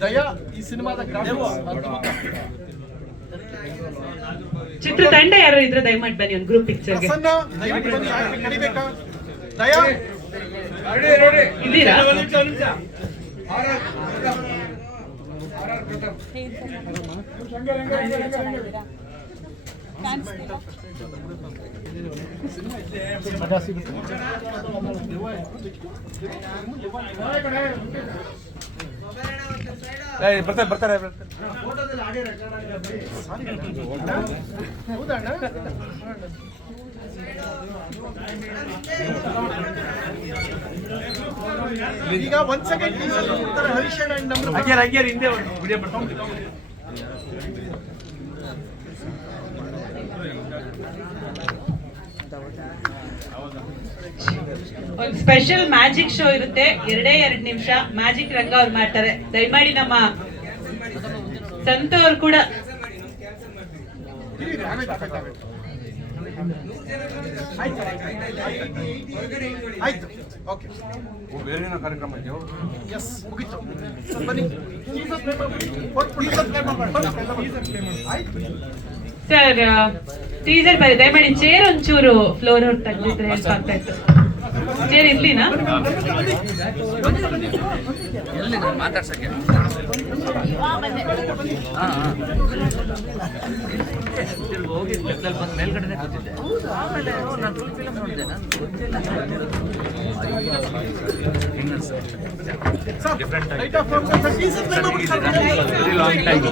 ದಯಾ. ಈ ಸಿನಿಮಾದ ಚಿತ್ರತಂಡ ಯಾರು ಇದ್ರೆ ದಯಮಾಡಿ ಬನ್ನಿ ಒಂದು ಗ್ರೂಪ್ ಪಿಕ್ಚರ್ ಇದ್ದೀರಾ ಯಾಕೆ ಕರಿಬೇಕಾ ದಯಾ ಇದ್ದೀರಾ ಬರ್ತಾರೆ ಬರ್ತಾರೆ ಈಗ ಒಂದ್ ಸೆಕೆಂಡ್ ಹರೀಶ್ ನಂಬರ್ ಹಿಂದೆ ವಿಡಿಯೋ ಒಂದು ಸ್ಪೆಷಲ್ ಮ್ಯಾಜಿಕ್ ಶೋ ಇರುತ್ತೆ. ಎರಡೇ ಎರಡು ನಿಮಿಷ ಮ್ಯಾಜಿಕ್ ರಂಗ ಅವ್ರು ಮಾಡ್ತಾರೆ. ದಯಮಾಡಿ ನಮ್ಮ ಸಂತು ಅವ್ರು ಕೂಡ. ಆಯ್ತು ಓಕೆ. ಬೇರೆ ಕಾರ್ಯಕ್ರಮ ಇದೆಯೋ ಎಸ್ ಮುಗೀತು. ಬನ್ನಿ ಆಯ್ತು. ಸರ್ ಟೀಸರ್ ಬರೀ ದಯಮಾಡಿ ಚೇರ್ ಒಂಚೂರು ಫ್ಲೋರ್ ಅವ್ರು ತೆಗ್ದಿದ್ರೆ ಹೆಲ್ಪ್ ಆಗ್ತಾ ಇತ್ತು. ಚೇರ್ ಇರ್ಲಿನಾ? ಎಲ್ಲಿ ಮಾತಾಡ್ಸಕ್ಕೆ ಹಾ ಹಾ ತಿರ್ಗಿ ಹೋಗಿ ಬೆತ್ತಲ್ಲಿ ಬಂದು ಮೇಲ್ಗಡೆನೆ ಕೂತಿದ್ದೆ ಆಮೇಲೆ ಓ, ನಾನು ಫುಲ್ ಫಿಲಮ್ ನೋಡಿದೆ ನಾನು ಗೊತ್ತಿಲ್ಲ different right of teaser long time